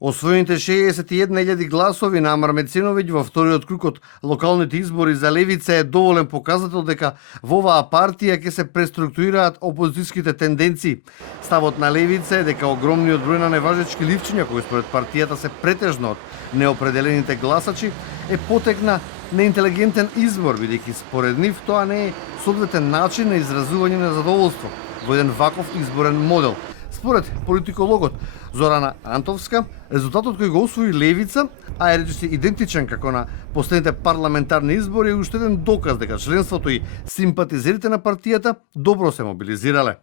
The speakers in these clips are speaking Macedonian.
Освоените 61.000 гласови на Амар Меценовиќ во вториот круг од локалните избори за левица е доволен показател дека во оваа партија ќе се преструктурираат опозицијските тенденции. Ставот на левица е дека огромниот број на неважечки ливчиња кои според партијата се претежно од неопределените гласачи е потекна неинтелигентен избор, бидејќи според нив тоа не е соодветен начин на изразување на задоволство во еден ваков изборен модел. Според политикологот Зорана Антовска, резултатот кој го освои левица, а е речиси идентичен како на последните парламентарни избори, е уште еден доказ дека членството и симпатизерите на партијата добро се мобилизирале.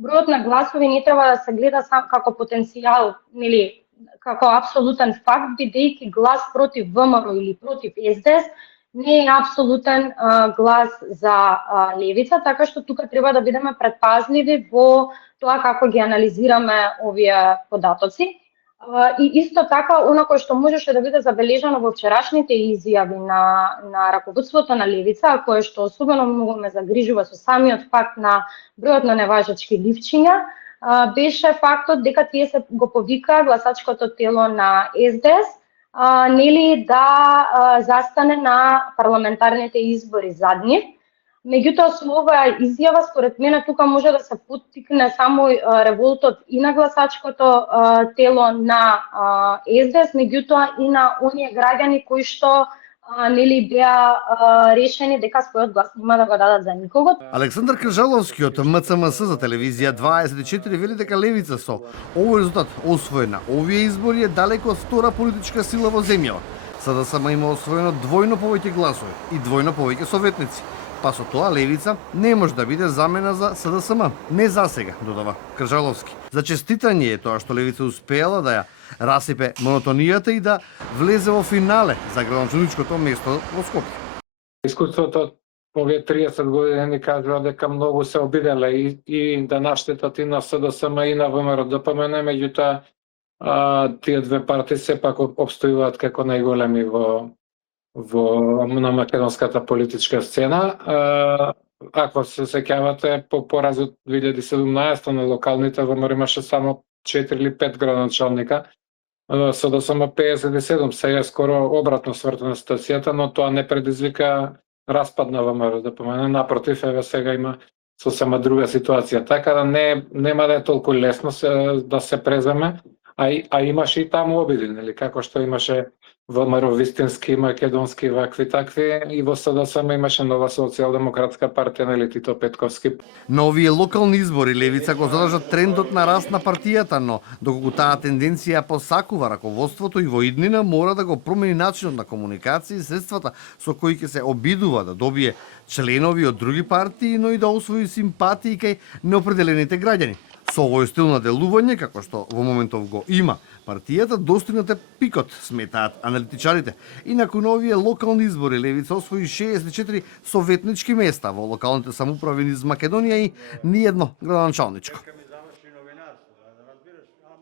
Бројот на гласови не треба да се гледа само како потенцијал, нели како апсолутен факт, бидејќи глас против ВМРО или против СДС не е апсолутен глас за левица, така што тука треба да бидеме предпазливи во тоа како ги анализираме овие податоци. И исто така, оно кој што можеше да биде забележано во вчерашните изјави на раководството на левица, а кое што особено многу ме загрижува со самиот факт на бројот на неважечки ливчиња, беше фактот дека тие се го повика гласачкото тело на СДС, нели да застане на парламентарните избори за нив. Меѓутоа, со оваа изјава, според мене, тука може да се поттикне само револтот и на гласачкото тело на СДС, меѓутоа и на оние граѓани кои што нели беа решени дека својот глас нема да го дадат за никого. Александар Кржаловски од МЦМС за телевизија 24 вели дека левица со овој резултат освоен на овие избори е далеко од втора политичка сила во земјава. СДСМ има освоено двојно повеќе гласови и двојно повеќе советници. Па со тоа левица не може да биде замена за СДСМ. Не за сега, додава Кржаловски. За честитање е тоа што левица успеала да ја расипе монотонијата и да влезе во финале за градоначалничкото место во Скопје. Искуството овие 30 години ни кажува дека многу се обиделе и да наштетат и на СДСМ и на ВМРО ДПМН, меѓутоа тие две партии сепак обстојуваат како најголеми на македонската политичка сцена. Ако се сеќавате, по пораз од 2017 на локалните ВМРО имаше само 4 или 5 градоначалника, СДСМ 57, сега е скоро обратно свртена ситуацијата, но тоа не предизвика распад на ВМРО ДПМН, напротив, еве сега има сосема друга ситуација. Така да нема да е толку лесно да се преземе, а имаше и таму обиди, нели, како што имаше ВМРО вистински, македонски, вакви такви, и во СДСМ имаше нова социјалдемократска партија, нели, Тито Петковски. На овие локални избори левица го задржа трендот на раст на партијата, но доколку таа тенденција посакува раководството и во иднина мора да го промени начинот на комуникација и средствата со кои ќе се обидува да добие членови од други партии, но и да освои симпатии кај неопределените граѓани. Со овој стил на делување, како што во моментов го има партијата, достигнате пикот, сметаат аналитичарите. И након овие локални избори левица освои 64 советнички места во локалните самоуправи низ Македонија и ниедно градоначалничко.